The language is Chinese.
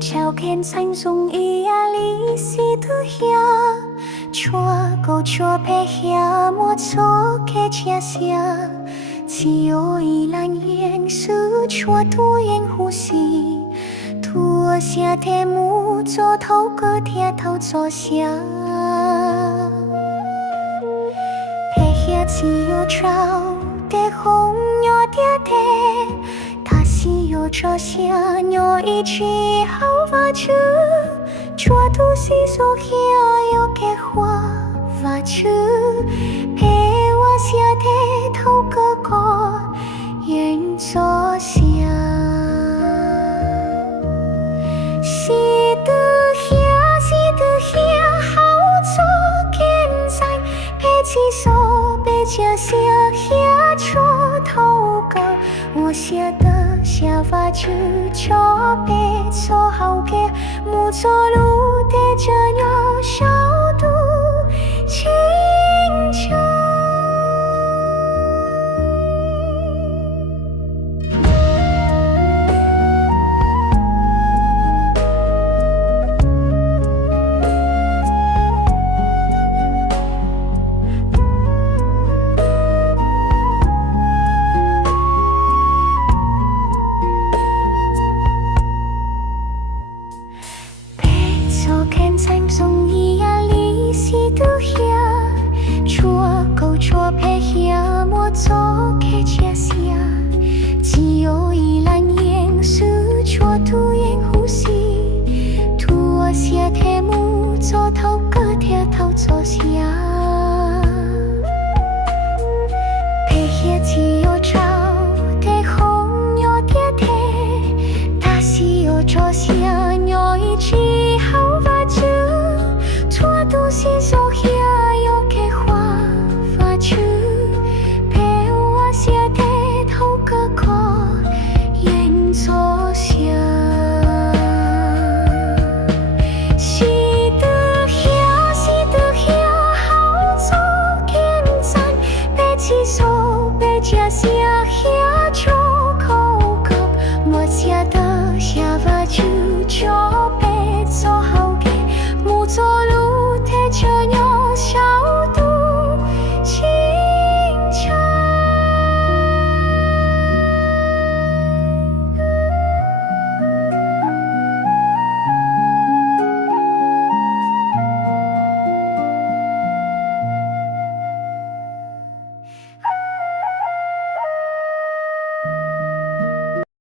照见山中伊呀里是土下，穿过桥配下莫错开车下，只有一蓝烟是穿多烟呼吸，土下天木做头个天头坐下，配下只有照的红鸟爹爹。有朝下鸟一起好发出，抓住西索下有给花发出，陪我下的头个个愿坐下。是的下好做天才，陪起手背家下下戳头个我下的。下发出桥被做好嘅，冇错路。